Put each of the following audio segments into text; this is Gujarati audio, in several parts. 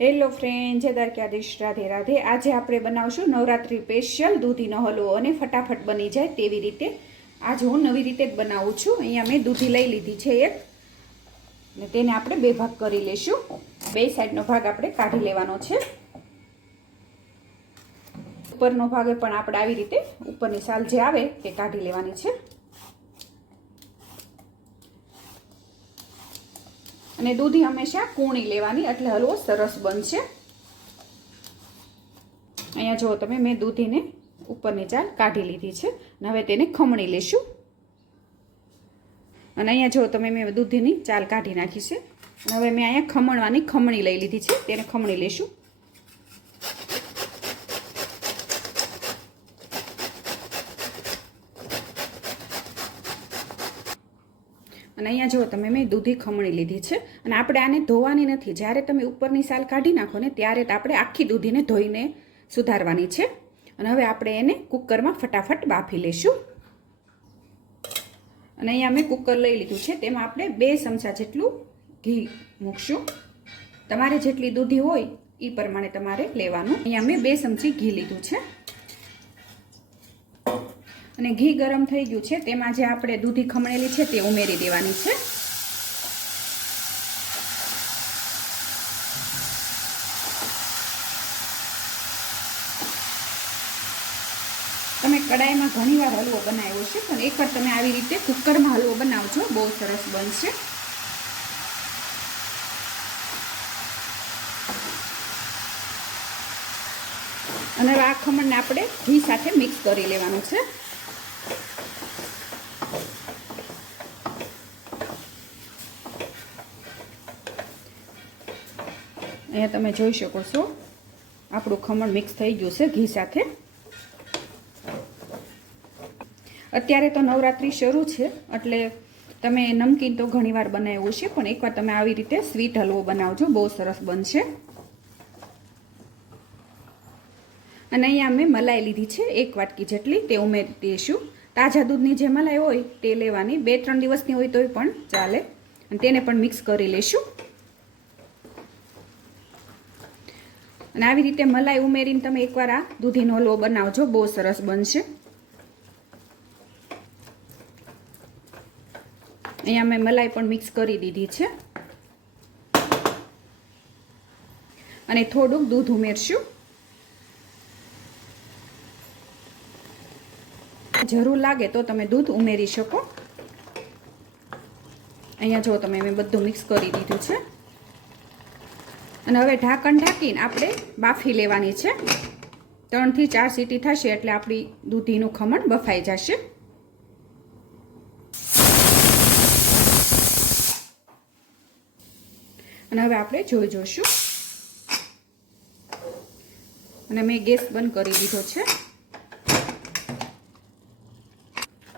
હેલો ફ્રેન્ડ, જય દ્વારકાધીશ, રાધે રાધે। આજે આપણે બનાવશું નવરાત્રી સ્પેશિયલ દૂધીનો હલવો અને ફટાફટ બની જાય તેવી રીતે। આજ હું નવી રીતે જ બનાવું છું। અહીંયા મેં દૂધી લઈ લીધી છે એક, ને તેને આપણે બે ભાગ કરી લેશું। બે સાઈડનો ભાગ આપણે કાઢી લેવાનો છે। ઉપરનો ભાગ પણ આપણે આવી રીતે ઉપરની સાલ જે આવે તે કાઢી લેવાની છે। અને દૂધી હંમેશા કૂણી લેવાની, એટલે હલવો સરસ બનશે। અહીંયા જો તમે મેં દૂધીને ઉપરની ચાલ કાઢી લીધી છે, અને હવે તેને ખમણી લેશું। અને અહીંયા જો તમે મેં દૂધીની ચાલ કાઢી નાખી છે, અને હવે મેં અહીંયા ખમણવાની ખમણી લઈ લીધી છે, તેને ખમણી લેશું। અને અહીંયા જો તમે મેં દૂધી ખમણી લીધી છે, અને આપણે આને ધોવાની નથી। જ્યારે તમે ઉપરની સાલ કાઢી નાખો ને ત્યારે આપણે આખી દૂધીને ધોઈને સુધારવાની છે। અને હવે આપણે એને કુકરમાં ફટાફટ બાફી લેશું। અને અહીંયા મેં કુકર લઈ લીધું છે, તેમાં આપણે 2 ચમચા જેટલું ઘી મૂકશું। તમારે જેટલી દૂધી હોય એ પ્રમાણે તમારે લેવાનું। અહીંયા મેં 2 ચમચી ઘી લીધું છે, અને ઘી ગરમ થઈ ગયું છે, તેમાં જે આપણે દૂધી ખમણેલી છે તે ઉમેરી દેવાની છે। તમે કડાઈમાં ઘણીવાર હલવો બનાવ્યો છે, પણ એકવાર તમે આવી રીતે કુકરમાં હલવો બનાવજો, બહુ સરસ બનશે। અને આ ખમણને આપણે ઘી સાથે મિક્સ કરી લેવાનું છે। અહીંયા તમે જોઈ શકો છો આપણું ખમણ મિક્સ થઈ ગયું છે ઘી સાથે। અત્યારે તો નવરાત્રી શરૂ છે, એટલે તમે નમકીન તો ઘણીવાર બનાવ્યું છે, પણ એકવાર તમે આવી રીતે સ્વીટ હલવો બનાવજો, બહુ સરસ બનશે। અને અહીંયા મેં મલાઈ લીધી છે 1 વાટકી જેટલી, તે ઉમેરી દઈશું। તાજા દૂધની જે મલાઈ હોય તે લેવાની, 2-3 દિવસની હોય તોય પણ ચાલે। અને તેને પણ મિક્સ કરી લેશું। અને આવી રીતે મલાઈ ઉમેરીને તમે એકવાર આ દૂધીનો હલવો બનાવજો, બહુ સરસ બનશે। અહીંયા મેં મલાઈ પણ મિક્સ કરી દીધી છે, અને થોડુંક દૂધ ઉમેરશું। જરૂર લાગે તો તમે દૂધ ઉમેરી શકો। અહીંયા જો તમે મેં બધું મિક્સ કરી દીધું છે, અને હવે ઢાંકણ ઢાંકીને આપણે બાફી લેવાની છે। 3 થી 4 સીટી થશે એટલે આપણી દૂધીનું ખમણ બફાઈ જશે। અને હવે આપણે જોઈ જોઈશું। અને મેં ગેસ બંધ કરી દીધો છે।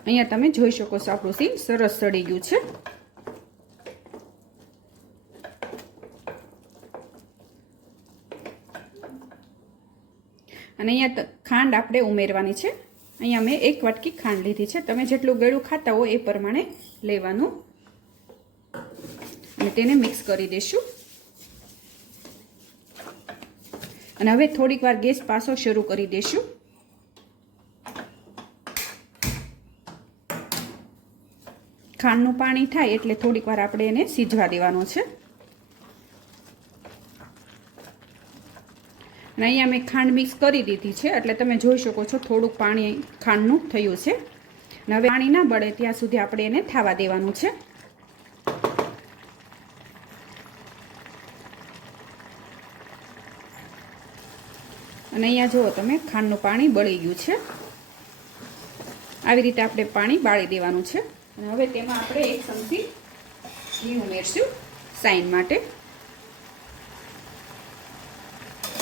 અહીંયા તમે જોઈ શકો છો આપણું સીંગ સરસ સડી ગયું છે। અને અહીંયા ખાંડ આપણે ઉમેરવાની છે। અહીંયા મેં 1 વાટકી ખાંડ લીધી છે, તમે જેટલું ગળ્યું ખાતા હો એ પ્રમાણે લેવાનું। અને તેને મિક્સ કરી દઈશું। અને હવે થોડીક વાર ગેસ પાછો શરૂ કરી દઈશું। ખાંડનું પાણી થાય એટલે થોડીક વાર આપણે એને સીજવા દેવાનો છે। અને અહીંયા મેં ખાંડ મિક્સ કરી દીધી છે, એટલે તમે જોઈ શકો છો થોડુંક પાણી ખાંડનું થયું છે। અને હવે પાણી ના બળે ત્યાં સુધી આપણે એને થાવા દેવાનું છે। અને અહીંયા જુઓ તમે ખાંડનું પાણી બળી ગયું છે, આવી રીતે આપણે પાણી બાળી દેવાનું છે। અને હવે તેમાં આપણે 1 ચમચી ઘી ઉમેરશું સાઈન માટે।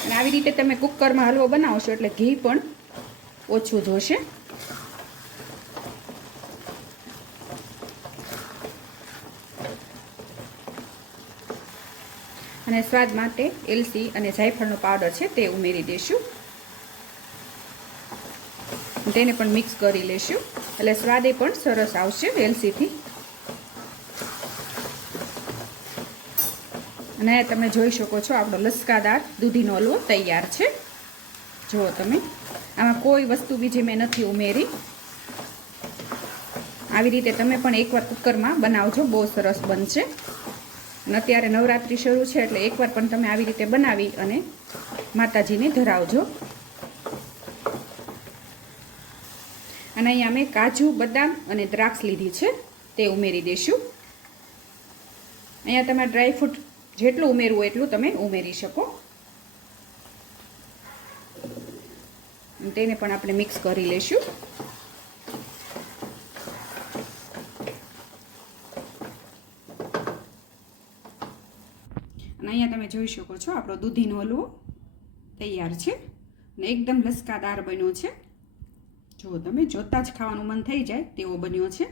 અને આવી રીતે તમે કુકરમાં હલવો બનાવશો એટલે ઘી પણ ઓછું જોશે। અને સ્વાદ માટે એલચી અને જાયફળનો પાવડર છે તે ઉમેરી દઈશું। તેને પણ મિક્સ કરી લેશું, એટલે સ્વાદે પણ સરસ આવશે એલચીથી। અને તમે જોઈ શકો છો આપણો લસકાદાર દૂધીનો હલવો તૈયાર છે. જુઓ તમે, આમાં કોઈ વસ્તુ બીજી મેં નથી ઉમેરી. આવી રીતે તમે પણ એકવાર કુકરમાં બનાવજો, બહુ સરસ બનશે. અને અત્યારે નવરાત્રિ શરૂ છે એટલે એકવાર પણ તમે આવી રીતે બનાવી અને માતાજીને ધરાવજો. અને અહીંયા મેં કાજુ, બદામ અને દ્રાક્ષ લીધી છે, તે ઉમેરી દઈશું. અહીંયા તમે ડ્રાયફ્રૂટ જેટલું ઉમેરવું હોય એટલું તમે ઉમેરી શકો. તેને પણ આપણે મિક્સ કરી લઈશું. અને અહીંયા તમે જોઈ શકો છો આપણો દૂધીનો હલવો તૈયાર છે ને એકદમ લસકાદાર બન્યો છે. જુઓ તમે, જોતાં જ ખાવાનું મન થઈ જાય તેવો બન્યો છે.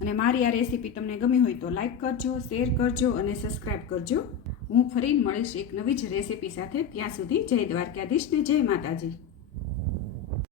અને મારી આ રેસીપી તમને ગમી હોય તો લાઈક કરજો, શેર કરજો અને સબસ્ક્રાઈબ કરજો. હું ફરી મળીશ એક નવી જ રેસીપી સાથે. ત્યાં સુધી જય દ્વારકાધીશ ને જય માતાજી.